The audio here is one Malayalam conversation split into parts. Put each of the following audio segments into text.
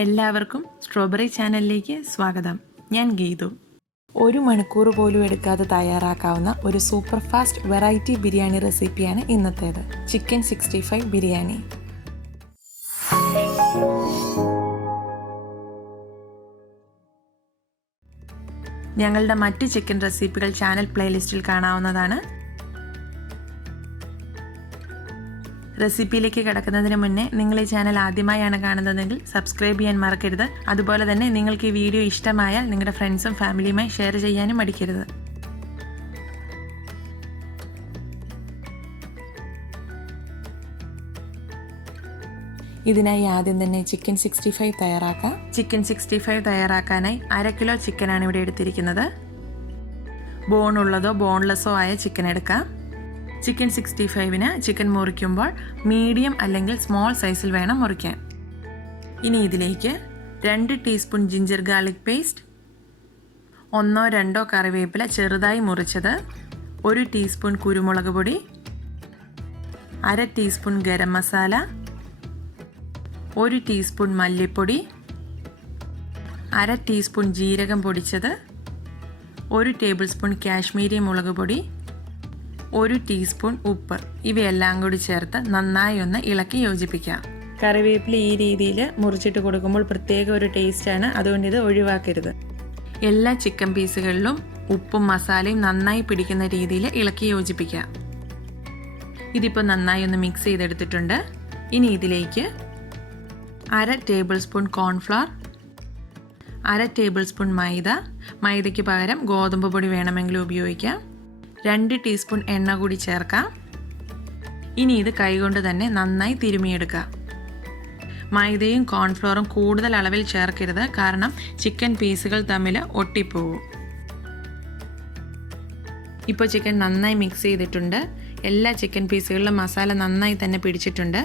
എല്ലാവർക്കും സ്ട്രോബെറി ചാനലിലേക്ക് സ്വാഗതം. ഞാൻ ഗീതു. 1 മണിക്കൂർ പോലും എടുക്കാതെ തയ്യാറാക്കാവുന്ന ഒരു സൂപ്പർ ഫാസ്റ്റ് വെറൈറ്റി ബിരിയാണി റെസിപ്പിയാണ് ഇന്നത്തേത്. ചിക്കൻ 65 ബിരിയാണി. ഞങ്ങളുടെ മറ്റ് ചിക്കൻ റെസിപ്പികൾ ചാനൽ പ്ലേലിസ്റ്റിൽ കാണാവുന്നതാണ്. റെസിപ്പിയിലേക്ക് കിടക്കുന്നതിന് മുന്നേ നിങ്ങൾ ഈ ചാനൽ ആദ്യമായാണ് കാണുന്നതെങ്കിൽ സബ്സ്ക്രൈബ് ചെയ്യാൻ മറക്കരുത്. അതുപോലെ തന്നെ നിങ്ങൾക്ക് ഈ വീഡിയോ ഇഷ്ടമായാൽ നിങ്ങളുടെ ഫ്രണ്ട്സും ഫാമിലിയുമായി ഷെയർ ചെയ്യാനും മടിക്കരുത്. ഇതിനായി ആദ്യം തന്നെ ചിക്കൻ 65 തയ്യാറാക്കാം. ചിക്കൻ 65 തയ്യാറാക്കാനായി 1/2 കിലോ ചിക്കനാണ് ഇവിടെ എടുത്തിരിക്കുന്നത്. ബോണുള്ളതോ ബോൺലെസ്സോ ആയ ചിക്കൻ എടുക്കാം. ചിക്കൻ 65-ന് ചിക്കൻ മുറിക്കുമ്പോൾ മീഡിയം അല്ലെങ്കിൽ സ്മോൾ സൈസിൽ വേണം മുറിക്കാൻ. ഇനി ഇതിലേക്ക് 2 ടീസ്പൂൺ ജിഞ്ചർ ഗാർലിക് പേസ്റ്റ്, 1-2 കറിവേപ്പില ചെറുതായി മുറിച്ചത്, 1 ടീസ്പൂൺ കുരുമുളക് പൊടി, 1/2 ടീസ്പൂൺ ഗരം മസാല, 1 ടീസ്പൂൺ മല്ലിപ്പൊടി, 1/2 ടീസ്പൂൺ ജീരകം പൊടിച്ചത്, 1 ടേബിൾ സ്പൂൺ കാശ്മീരി മുളക് പൊടി, 1 ടീസ്പൂൺ ഉപ്പ്. ഇവയെല്ലാം കൂടി ചേർത്ത് നന്നായി ഒന്ന് ഇളക്കി യോജിപ്പിക്കാം. കറിവേപ്പില ഈ രീതിയിൽ മുറിച്ചിട്ട് കൊടുക്കുമ്പോൾ പ്രത്യേക ഒരു ടേസ്റ്റാണ്, അതുകൊണ്ട് ഇത് ഒഴിവാക്കരുത്. എല്ലാ ചിക്കൻ പീസുകളിലും ഉപ്പും മസാലയും നന്നായി പിടിക്കുന്ന രീതിയിൽ ഇളക്കി യോജിപ്പിക്കാം. ഇതിപ്പോൾ നന്നായി ഒന്ന് മിക്സ് ചെയ്തെടുത്തിട്ടുണ്ട്. ഇനി ഇതിലേക്ക് 1/2 tablespoon cornflour, 1/2 tablespoon മൈദയ്ക്ക് പകരം ഗോതമ്പ് പൊടി വേണമെങ്കിലും ഉപയോഗിക്കാം, 2 ടീസ്പൂൺ എണ്ണ കൂടി ചേർക്കാം. ഇനി ഇത് കൈകൊണ്ട് തന്നെ നന്നായി തിരുമിയെടുക്കാം. മൈദയും കോൺഫ്ലോറും കൂടുതൽ അളവിൽ ചേർക്കരുത്, കാരണം ചിക്കൻ പീസുകൾ തമ്മിൽ ഒട്ടിപ്പോവും. ഇപ്പോൾ ചിക്കൻ നന്നായി മിക്സ് ചെയ്തിട്ടുണ്ട്. എല്ലാ ചിക്കൻ പീസുകളിലും മസാല നന്നായി തന്നെ പിടിച്ചിട്ടുണ്ട്.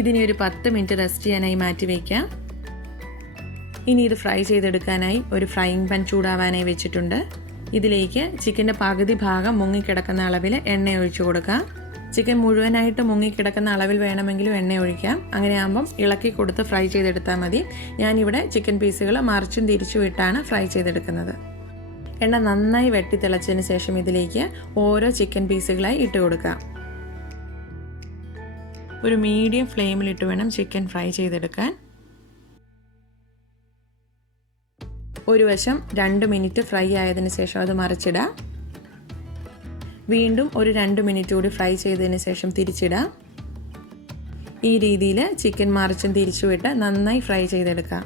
ഇതിനി ഒരു 10 മിനിറ്റ് റെസ്റ്റ് ചെയ്യാനായി മാറ്റി വയ്ക്കാം. ഇനി ഇത് ഫ്രൈ ചെയ്തെടുക്കാനായി ഒരു ഫ്രൈയിങ് പാൻ ചൂടാവാനായി വെച്ചിട്ടുണ്ട്. ഇതിലേക്ക് ചിക്കൻ്റെ പകുതി ഭാഗം മുങ്ങിക്കിടക്കുന്ന അളവിൽ എണ്ണ ഒഴിച്ചു കൊടുക്കാം. ചിക്കൻ മുഴുവനായിട്ട് മുങ്ങിക്കിടക്കുന്ന അളവിൽ വേണമെങ്കിലും എണ്ണ ഒഴിക്കാം. അങ്ങനെയാകുമ്പം ഇളക്കി കൊടുത്ത് ഫ്രൈ ചെയ്തെടുത്താൽ മതി. ഞാനിവിടെ ചിക്കൻ പീസുകൾ മറിച്ചും തിരിച്ചും ഇട്ടാണ് ഫ്രൈ ചെയ്തെടുക്കുന്നത്. എണ്ണ നന്നായി വെട്ടി തിളച്ചതിന് ശേഷം ഇതിലേക്ക് ഓരോ ചിക്കൻ പീസുകളായി ഇട്ട് കൊടുക്കാം. ഒരു മീഡിയം ഫ്ലെയിമിലിട്ട് വേണം ചിക്കൻ ഫ്രൈ ചെയ്തെടുക്കാൻ. ഒരു വശം 2 മിനിറ്റ് ഫ്രൈ ആയതിനു ശേഷം അത് മറിച്ചിടാം. വീണ്ടും ഒരു 2 മിനിറ്റ് കൂടി ഫ്രൈ ചെയ്തതിന് ശേഷം തിരിച്ചിടാം. ഈ രീതിയിൽ ചിക്കൻ മറിച്ചും തിരിച്ചുവിട്ട് നന്നായി ഫ്രൈ ചെയ്തെടുക്കാം.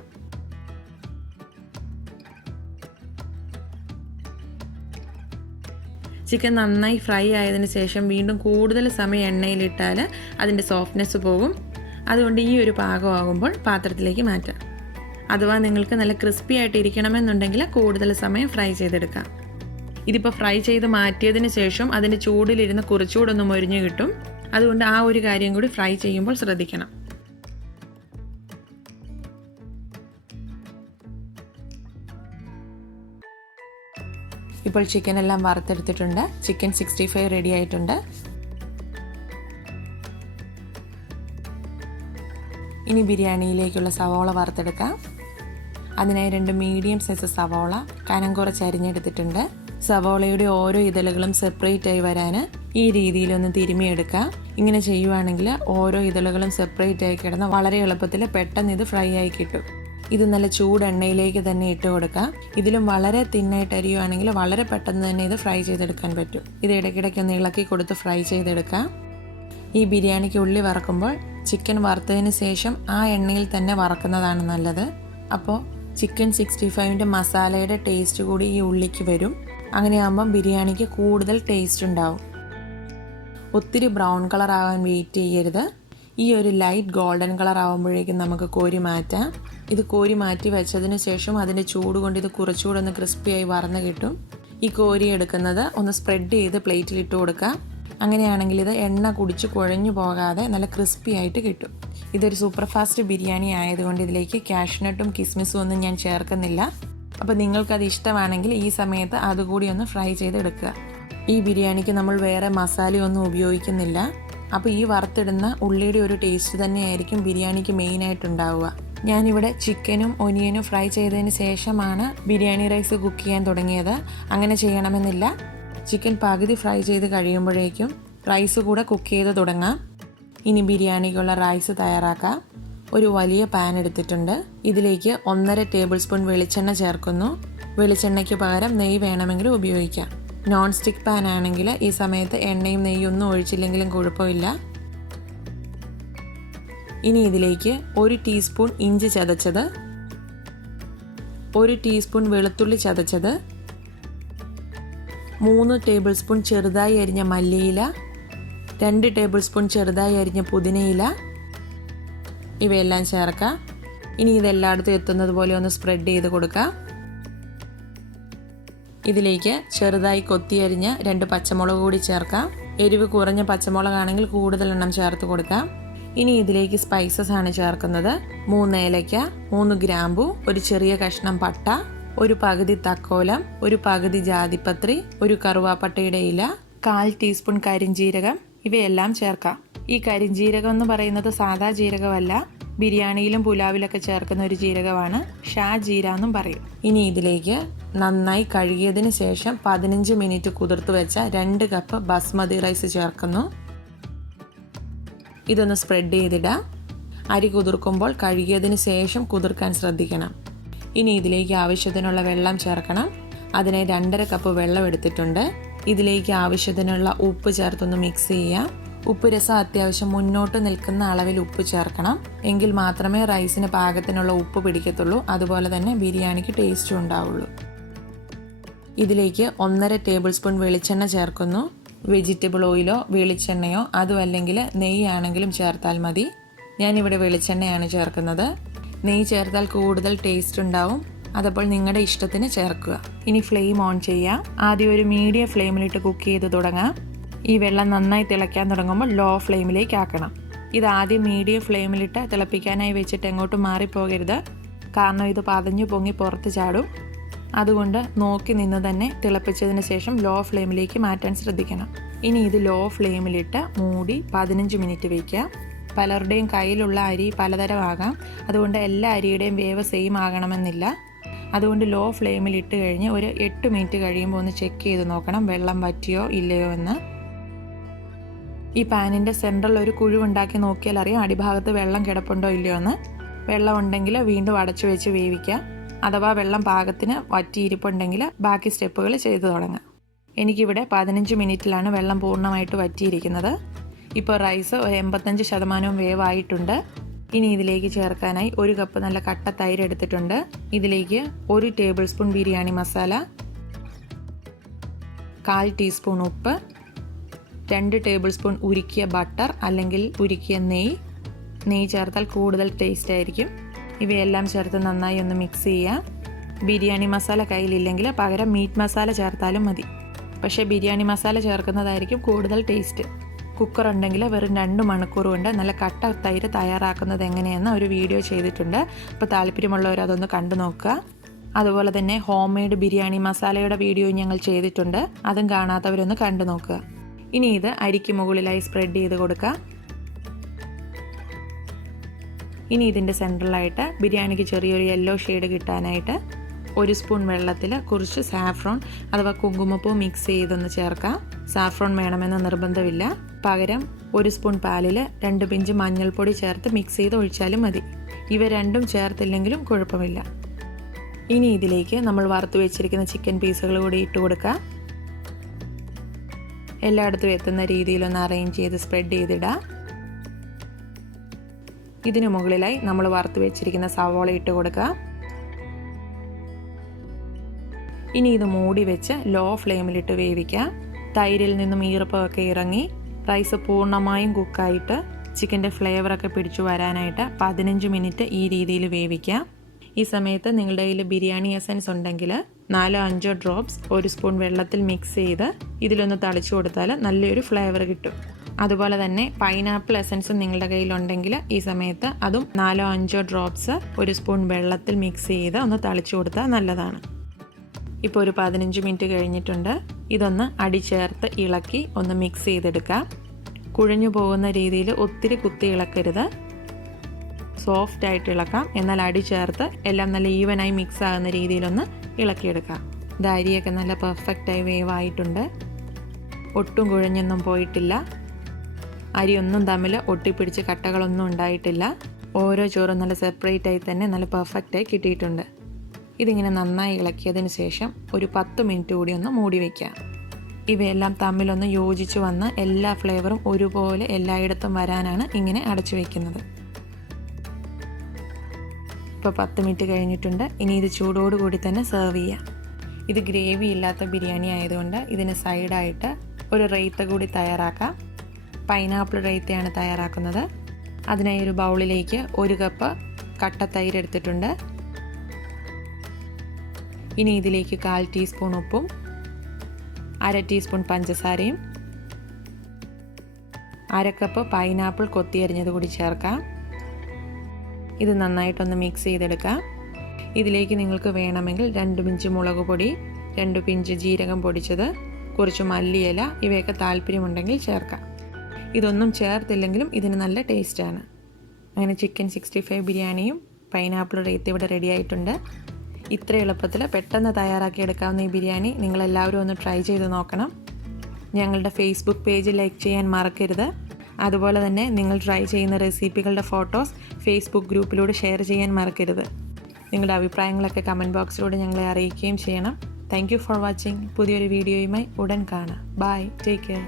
ചിക്കൻ നന്നായി ഫ്രൈ ആയതിനു ശേഷം വീണ്ടും കൂടുതൽ സമയം എണ്ണയിലിട്ടാൽ അതിൻ്റെ സോഫ്റ്റ്നെസ് പോകും. അതുകൊണ്ട് ഈ ഒരു പാകമാകുമ്പോൾ പാത്രത്തിലേക്ക് മാറ്റാം. അഥവാ നിങ്ങൾക്ക് നല്ല ക്രിസ്പി ആയിട്ട് ഇരിക്കണമെന്നുണ്ടെങ്കിൽ കൂടുതൽ സമയം ഫ്രൈ ചെയ്തെടുക്കാം. ഇതിപ്പോൾ ഫ്രൈ ചെയ്ത് മാറ്റിയതിന് ശേഷം അതിൻ്റെ ചൂടിലിരുന്ന് കുറച്ചുകൂടൊന്ന് മൊരിഞ്ഞ് കിട്ടും. അതുകൊണ്ട് ആ ഒരു കാര്യം കൂടി ഫ്രൈ ചെയ്യുമ്പോൾ ശ്രദ്ധിക്കണം. ഇപ്പോൾ ചിക്കൻ എല്ലാം വറുത്തെടുത്തിട്ടുണ്ട്. ചിക്കൻ 65 റെഡി ആയിട്ടുണ്ട്. ഇനി ബിരിയാണിയിലേക്കുള്ള സവോള വറുത്തെടുക്കാം. അതിനായി 2 മീഡിയം സൈസ് സവോള കനം കുറച്ച് അരിഞ്ഞെടുത്തിട്ടുണ്ട്. സവോളയുടെ ഓരോ ഇതളുകളും സെപ്പറേറ്റ് ആയി വരാൻ ഈ രീതിയിലൊന്ന് തിരുമിയെടുക്കാം. ഇങ്ങനെ ചെയ്യുവാണെങ്കിൽ ഓരോ ഇതളുകളും സെപ്പറേറ്റ് ആയി കിടന്ന് വളരെ എളുപ്പത്തിൽ പെട്ടെന്ന് ഇത് ഫ്രൈ ആയി കിട്ടും. ഇത് നല്ല ചൂടെണ്ണയിലേക്ക് തന്നെ ഇട്ട് കൊടുക്കാം. ഇതിലും വളരെ തിന്നായിട്ട് അരിയുവാണെങ്കിൽ വളരെ പെട്ടെന്ന് തന്നെ ഇത് ഫ്രൈ ചെയ്തെടുക്കാൻ പറ്റും. ഇത് ഇടയ്ക്കിടയ്ക്ക് ഒന്ന് ഇളക്കി കൊടുത്ത് ഫ്രൈ ചെയ്തെടുക്കാം. ഈ ബിരിയാണിക്ക് ഉള്ളി വറക്കുമ്പോൾ ചിക്കൻ വറുത്തതിന് ശേഷം ആ എണ്ണയിൽ തന്നെ വറക്കുന്നതാണ് നല്ലത്. അപ്പോൾ ചിക്കൻ 65ൻ്റെ മസാലയുടെ ടേസ്റ്റ് കൂടി ഈ ഉള്ളിക്ക് വരും. അങ്ങനെയാകുമ്പം ബിരിയാണിക്ക് കൂടുതൽ ടേസ്റ്റ് ഉണ്ടാവും. ഒത്തിരി ബ്രൗൺ കളർ ആവാൻ വെയിറ്റ് ചെയ്യരുത്. ഈ ഒരു ലൈറ്റ് ഗോൾഡൻ കളർ ആകുമ്പോഴേക്കും നമുക്ക് കോരി മാറ്റാം. ഇത് കോരി മാറ്റി വെച്ചതിന് ശേഷം അതിൻ്റെ ചൂട് കൊണ്ട് ഇത് കുറച്ചുകൂടെ ഒന്ന് ക്രിസ്പിയായി വറന്ന് കിട്ടും. ഈ കോരി എടുക്കുന്നത് ഒന്ന് സ്പ്രെഡ് ചെയ്ത് പ്ലേറ്റിലിട്ട് കൊടുക്കാം. അങ്ങനെയാണെങ്കിൽ ഇത് എണ്ണ കുടിച്ച് കുഴഞ്ഞു പോകാതെ നല്ല ക്രിസ്പി ആയിട്ട് കിട്ടും. ഇതൊരു സൂപ്പർ ഫാസ്റ്റ് ബിരിയാണി ആയതുകൊണ്ട് ഇതിലേക്ക് കാഷ്നട്ടും കിസ്മിസും ഒന്നും ഞാൻ ചേർക്കുന്നില്ല. അപ്പോൾ നിങ്ങൾക്കത് ഇഷ്ടമാണെങ്കിൽ ഈ സമയത്ത് അതുകൂടി ഒന്ന് ഫ്രൈ ചെയ്തെടുക്കുക. ഈ ബിരിയാണിക്ക് നമ്മൾ വേറെ മസാലയൊന്നും ഉപയോഗിക്കുന്നില്ല. അപ്പോൾ ഈ വറുത്തിടുന്ന ഉള്ളിയുടെ ഒരു ടേസ്റ്റ് തന്നെയായിരിക്കും ബിരിയാണിക്ക് മെയിനായിട്ടുണ്ടാവുക. ഞാനിവിടെ ചിക്കനും ഒനിയനും ഫ്രൈ ചെയ്തതിന് ശേഷമാണ് ബിരിയാണി റൈസ് കുക്ക് ചെയ്യാൻ തുടങ്ങിയത്. അങ്ങനെ ചെയ്യണമെന്നില്ല. ചിക്കൻ പകുതി ഫ്രൈ ചെയ്ത് കഴിയുമ്പോഴേക്കും റൈസ് കൂടെ കുക്ക് ചെയ്ത് തുടങ്ങാം. ഇനി ബിരിയാണിക്കുള്ള റൈസ് തയ്യാറാക്കാം. ഒരു വലിയ പാൻ എടുത്തിട്ടുണ്ട്. ഇതിലേക്ക് 1.5 ടേബിൾ സ്പൂൺ വെളിച്ചെണ്ണ ചേർക്കുന്നു. വെളിച്ചെണ്ണയ്ക്ക് പകരം നെയ്യ് വേണമെങ്കിൽ ഉപയോഗിക്കാം. നോൺ സ്റ്റിക്ക് പാൻ ആണെങ്കിൽ ഈ സമയത്ത് എണ്ണയും നെയ്യും ഒന്നും ഒഴിച്ചില്ലെങ്കിലും കുഴപ്പമില്ല. ഇനി ഇതിലേക്ക് 1 ടീസ്പൂൺ ഇഞ്ചി ചതച്ചത്, 1 ടീസ്പൂൺ വെളുത്തുള്ളി ചതച്ചത്, 3 ടേബിൾ സ്പൂൺ ചെറുതായി അരിഞ്ഞ മല്ലിയില, 2 ടേബിൾ സ്പൂൺ ചെറുതായി അരിഞ്ഞ പുതിനയില, ഇവയെല്ലാം ചേർക്കാം. ഇനി ഇതെല്ലായിടത്തും എത്തുന്നത് പോലെ ഒന്ന് സ്പ്രെഡ് ചെയ്ത് കൊടുക്കാം. ഇതിലേക്ക് ചെറുതായി കൊത്തിയരിഞ്ഞ 2 പച്ചമുളക് കൂടി ചേർക്കാം. എരിവ് കുറഞ്ഞ പച്ചമുളകാണെങ്കിൽ കൂടുതൽ എണ്ണം ചേർത്ത് കൊടുക്കാം. ഇനി ഇതിലേക്ക് സ്പൈസസ് ആണ് ചേർക്കുന്നത്. 3 ഏലയ്ക്ക, 3 ഗ്രാമ്പു, ഒരു ചെറിയ കഷ്ണം പട്ട, ഒരു പകുതി തക്കോലം, ഒരു പകുതി ജാതിപത്രി, ഒരു കറുവാപ്പട്ടയുടെ ഇല, 1/4 ടീസ്പൂൺ കരിഞ്ജീരകം, ഇവയെല്ലാം ചേർക്കാം. ഈ കരിഞ്ജീരകം എന്ന് പറയുന്നത് സാധാ ജീരകമല്ല, ബിരിയാണിയിലും പുലാവിലൊക്കെ ചേർക്കുന്ന ഒരു ജീരകമാണ്. ഷാ ജീര എന്നും പറയും. ഇനി ഇതിലേക്ക് നന്നായി കഴുകിയതിന് ശേഷം 15 മിനിറ്റ് കുതിർത്ത് വെച്ച 2 കപ്പ് ബസ്മതി റൈസ് ചേർക്കുന്നു. ഇതൊന്ന് സ്പ്രെഡ് ചെയ്തിടാം. അരി കുതിർക്കുമ്പോൾ കഴുകിയതിന് ശേഷം കുതിർക്കാൻ ശ്രദ്ധിക്കണം. ഇനി ഇതിലേക്ക് ആവശ്യത്തിനുള്ള വെള്ളം ചേർക്കണം. അതിനെ 2.5 കപ്പ് വെള്ളം എടുത്തിട്ടുണ്ട്. ഇതിലേക്ക് ആവശ്യത്തിനുള്ള ഉപ്പ് ചേർത്തൊന്ന് മിക്സ് ചെയ്യാം. ഉപ്പ് രസം അത്യാവശ്യം മുന്നോട്ട് നിൽക്കുന്ന അളവിൽ ഉപ്പ് ചേർക്കണം. എങ്കിൽ മാത്രമേ റൈസിന് പാകത്തിനുള്ള ഉപ്പ് പിടിക്കത്തുള്ളൂ. അതുപോലെ തന്നെ ബിരിയാണിക്ക് ടേസ്റ്റും ഉണ്ടാവുള്ളൂ. ഇതിലേക്ക് 1.5 ടേബിൾ സ്പൂൺ വെളിച്ചെണ്ണ ചേർക്കുന്നു. വെജിറ്റബിൾ ഓയിലോ വെളിച്ചെണ്ണയോ അതും അല്ലെങ്കിൽ നെയ്യാണെങ്കിലും ചേർത്താൽ മതി. ഞാനിവിടെ വെളിച്ചെണ്ണയാണ് ചേർക്കുന്നത്. നെയ്യ് ചേർത്താൽ കൂടുതൽ ടേസ്റ്റ് ഉണ്ടാവും. അതപ്പോൾ നിങ്ങളുടെ ഇഷ്ടത്തിന് ചേർക്കുക. ഇനി ഫ്ലെയിം ഓൺ ചെയ്യാം. ആദ്യം ഒരു മീഡിയം ഫ്ലെയിമിലിട്ട് കുക്ക് ചെയ്ത് തുടങ്ങാം. ഈ വെള്ളം നന്നായി തിളയ്ക്കാൻ തുടങ്ങുമ്പോൾ ലോ ഫ്ലെയിമിലേക്ക് ആക്കണം. ഇത് ആദ്യം മീഡിയം ഫ്ലെയിമിലിട്ട് തിളപ്പിക്കാനായി വെച്ചിട്ട് എങ്ങോട്ടും മാറിപ്പോകരുത്. കാരണം ഇത് പതഞ്ഞു പൊങ്ങി പുറത്ത് ചാടും. അതുകൊണ്ട് നോക്കി നിന്ന് തന്നെ തിളപ്പിച്ചതിന് ശേഷം ലോ ഫ്ലെയിമിലേക്ക് മാറ്റാൻ ശ്രദ്ധിക്കണം. ഇനി ഇത് ലോ ഫ്ലെയിമിലിട്ട് മൂടി 15 മിനിറ്റ് വയ്ക്കുക. പലരുടെയും കയ്യിലുള്ള അരി പലതരമാകാം. അതുകൊണ്ട് എല്ലാ അരിയുടെയും വേവ് സെയിം ആകണമെന്നില്ല. അതുകൊണ്ട് ലോ ഫ്ലെയിമിൽ ഇട്ട് കഴിഞ്ഞ് ഒരു 8 മിനിറ്റ് കഴിയുമ്പോൾ ഒന്ന് ചെക്ക് ചെയ്ത് നോക്കണം വെള്ളം വറ്റിയോ ഇല്ലയോ എന്ന്. ഈ പാനിൻ്റെ സെൻട്രൽ ഒരു കുഴിവുണ്ടാക്കി നോക്കിയാൽ അറിയാം അടിഭാഗത്ത് വെള്ളം കിടപ്പുണ്ടോ ഇല്ലയോ എന്ന്. വെള്ളം ഉണ്ടെങ്കിൽ വീണ്ടും അടച്ചു വെച്ച് വേവിക്കാം. അഥവാ വെള്ളം പാകത്തിന് വറ്റിയിരിപ്പുണ്ടെങ്കിൽ ബാക്കി സ്റ്റെപ്പുകൾ ചെയ്തു തുടങ്ങാം. എനിക്കിവിടെ 15 മിനിറ്റിലാണ് വെള്ളം പൂർണ്ണമായിട്ട് വറ്റിയിരിക്കുന്നത്. ഇപ്പോൾ റൈസ് ഒരു 85% വേവായിട്ടുണ്ട്. ഇനി ഇതിലേക്ക് ചേർക്കാനായി 1 കപ്പ് നല്ല കട്ട തൈര് എടുത്തിട്ടുണ്ട്. ഇതിലേക്ക് 1 table spoon biryani masala, 1/4 teaspoon ഉപ്പ്, 2 ടേബിൾ സ്പൂൺ ഉരുക്കിയ ബട്ടർ അല്ലെങ്കിൽ ഉരുക്കിയ നെയ്യ് ചേർത്താൽ കൂടുതൽ ടേസ്റ്റ് ആയിരിക്കും. ഇവയെല്ലാം ചേർത്ത് നന്നായി ഒന്ന് മിക്സ് ചെയ്യാം. ബിരിയാണി മസാല കയ്യിലില്ലെങ്കിൽ പകരം മീറ്റ് മസാല ചേർത്താലും മതി. പക്ഷേ ബിരിയാണി മസാല ചേർക്കുന്നതായിരിക്കും കൂടുതൽ ടേസ്റ്റ്. കുക്കർ ഉണ്ടെങ്കിൽ വെറും 2 മണിക്കൂർ കൊണ്ട് നല്ല കട്ട തൈര് തയ്യാറാക്കുന്നത് എങ്ങനെയെന്ന് ഒരു വീഡിയോ ചെയ്തിട്ടുണ്ട്. അപ്പോൾ താല്പര്യമുള്ളവർ അതൊന്ന് കണ്ടു നോക്കുക. അതുപോലെ തന്നെ ഹോം മെയ്ഡ് ബിരിയാണി മസാലയുടെ വീഡിയോ ഞങ്ങൾ ചെയ്തിട്ടുണ്ട്. അതും കാണാത്തവരൊന്ന് കണ്ടു നോക്കുക. ഇനി ഇത് അരിക്ക് മുകളിലായി സ്പ്രെഡ് ചെയ്ത് കൊടുക്കുക. ഇനി ഇതിൻ്റെ സെൻട്രലായിട്ട് ബിരിയാണിക്ക് ചെറിയൊരു യെല്ലോ ഷെയ്ഡ് കിട്ടാനായിട്ട് 1 സ്പൂൺ വെള്ളത്തിൽ കുറച്ച് സാഫ്രോൺ അഥവാ കുങ്കുമപ്പൂ മിക്സ് ചെയ്തൊന്ന് ചേർക്കാം. സാഫ്രോൺ വേണമെന്ന് നിർബന്ധമില്ല. പകരം 1 സ്പൂൺ പാലിൽ 2 പിഞ്ച് മഞ്ഞൾപ്പൊടി ചേർത്ത് മിക്സ് ചെയ്ത് ഒഴിച്ചാലും മതി. ഇവ രണ്ടും ചേർത്തില്ലെങ്കിലും കുഴപ്പമില്ല. ഇനി ഇതിലേക്ക് നമ്മൾ വറുത്ത് വെച്ചിരിക്കുന്ന ചിക്കൻ പീസുകൾ കൂടി ഇട്ട് കൊടുക്കാം. എല്ലായിടത്തും എത്തുന്ന രീതിയിലൊന്ന് അറേഞ്ച് ചെയ്ത് സ്പ്രെഡ് ചെയ്തിടാം. ഇതിനു മുകളിലായി നമ്മൾ വറുത്ത് വെച്ചിരിക്കുന്ന സവോള ഇട്ട് കൊടുക്കുക. ഇനി ഇത് മൂടി വെച്ച് ലോ ഫ്ലെയിമിലിട്ട് വേവിക്കാം. തൈരിൽ നിന്നും ഈർപ്പമൊക്കെ ഇറങ്ങി റൈസ് പൂർണ്ണമായും കുക്കായിട്ട് ചിക്കൻ്റെ ഫ്ലേവറൊക്കെ പിടിച്ചു വരാനായിട്ട് 15 മിനിറ്റ് ഈ രീതിയിൽ വേവിക്കാം. ഈ സമയത്ത് നിങ്ങളുടെ കയ്യിൽ ബിരിയാണി എസൻസ് ഉണ്ടെങ്കിൽ 4-5 ഡ്രോപ്സ് 1 സ്പൂൺ വെള്ളത്തിൽ മിക്സ് ചെയ്ത് ഇതിലൊന്ന് തളിച്ചു കൊടുത്താൽ നല്ലൊരു ഫ്ലേവർ കിട്ടും. അതുപോലെ തന്നെ പൈനാപ്പിൾ എസൻസ് നിങ്ങളുടെ കയ്യിലുണ്ടെങ്കിൽ ഈ സമയത്ത് അതും 4-5 ഡ്രോപ്സ് 1 സ്പൂൺ വെള്ളത്തിൽ മിക്സ് ചെയ്ത് ഒന്ന് തളിച്ചു കൊടുത്താൽ നല്ലതാണ്. ഇപ്പോൾ ഒരു 15 മിനിറ്റ് കഴിഞ്ഞിട്ടുണ്ട്. ഇതൊന്ന് അടി ചേർത്ത് ഇളക്കി ഒന്ന് മിക്സ് ചെയ്തെടുക്കാം. കുഴഞ്ഞു പോകുന്ന രീതിയിൽ ഒത്തിരി കുത്തി ഇളക്കരുത്. സോഫ്റ്റായിട്ട് ഇളക്കാം. എന്നാൽ അടി ചേർത്ത് എല്ലാം നല്ല ഈവനായി മിക്സ് ആകുന്ന രീതിയിലൊന്ന് ഇളക്കിയെടുക്കാം. ഇത് അരിയൊക്കെ നല്ല പെർഫെക്റ്റായി വേവായിട്ടുണ്ട്. ഒട്ടും കുഴഞ്ഞൊന്നും പോയിട്ടില്ല. അരിയൊന്നും തമ്മിൽ ഒട്ടിപ്പിടിച്ച് കട്ടകളൊന്നും ഉണ്ടായിട്ടില്ല. ഓരോ ചോറും നല്ല സെപ്പറേറ്റായി തന്നെ നല്ല പെർഫെക്റ്റായി കിട്ടിയിട്ടുണ്ട്. ഇതിങ്ങനെ നന്നായി ഇളക്കിയതിന് ശേഷം ഒരു 10 മിനിറ്റ് കൂടി ഒന്ന് മൂടി വയ്ക്കാം. ഇവയെല്ലാം തമ്മിലൊന്ന് യോജിച്ച് വന്ന് എല്ലാ ഫ്ലേവറും ഒരുപോലെ എല്ലായിടത്തും വരാനാണ് ഇങ്ങനെ അടച്ചു വയ്ക്കുന്നത്. ഇപ്പോൾ 10 മിനിറ്റ് കഴിഞ്ഞിട്ടുണ്ട്. ഇനി ഇത് ചൂടോടുകൂടി തന്നെ സെർവ് ചെയ്യാം. ഇത് ഗ്രേവി ഇല്ലാത്ത ബിരിയാണി ആയതുകൊണ്ട് ഇതിന് സൈഡായിട്ട് ഒരു റൈത്ത കൂടി തയ്യാറാക്കാം. പൈനാപ്പിൾ റൈത്തയാണ് തയ്യാറാക്കുന്നത്. അതിനായി ഒരു ബൗളിലേക്ക് 1 കപ്പ് കട്ട തൈര് എടുത്തിട്ടുണ്ട്. ഇനി ഇതിലേക്ക് 1/4 ടീസ്പൂൺ ഉപ്പും 1/2 ടീസ്പൂൺ പഞ്ചസാരയും 1/2 കപ്പ് പൈനാപ്പിൾ കൊത്തിയരിഞ്ഞത് കൂടി ചേർക്കാം. ഇത് നന്നായിട്ടൊന്ന് മിക്സ് ചെയ്തെടുക്കാം. ഇതിലേക്ക് നിങ്ങൾക്ക് വേണമെങ്കിൽ 2 പിഞ്ച് മുളക് പൊടി, 2 പിഞ്ച് ജീരകം പൊടിച്ചത്, കുറച്ച് മല്ലിയില ഇവയൊക്കെ താല്പര്യമുണ്ടെങ്കിൽ ചേർക്കാം. ഇതൊന്നും ചേർത്തില്ലെങ്കിലും ഇതിന് നല്ല ടേസ്റ്റാണ്. അങ്ങനെ ചിക്കൻ 65 ബിരിയാണിയും പൈനാപ്പിൾ റൈത്ത ഇവിടെ റെഡി ആയിട്ടുണ്ട്. ഇത്ര എളുപ്പത്തിൽ പെട്ടെന്ന് തയ്യാറാക്കി എടുക്കാവുന്ന ഈ ബിരിയാണി നിങ്ങളെല്ലാവരും ഒന്ന് ട്രൈ ചെയ്ത് നോക്കണം. ഞങ്ങളുടെ ഫേസ്ബുക്ക് പേജ് ലൈക്ക് ചെയ്യാൻ മറക്കരുത്. അതുപോലെ തന്നെ നിങ്ങൾ ട്രൈ ചെയ്യുന്ന റെസിപ്പികളുടെ ഫോട്ടോസ് ഫേസ്ബുക്ക് ഗ്രൂപ്പിലൂടെ ഷെയർ ചെയ്യാൻ മറക്കരുത്. നിങ്ങളുടെ അഭിപ്രായങ്ങളൊക്കെ കമൻറ്റ് ബോക്സിലൂടെ ഞങ്ങളെ അറിയിക്കുകയും ചെയ്യണം. Thank you for watching. പുതിയൊരു വീഡിയോയുമായി ഉടൻ കാണാം. Bye, take care.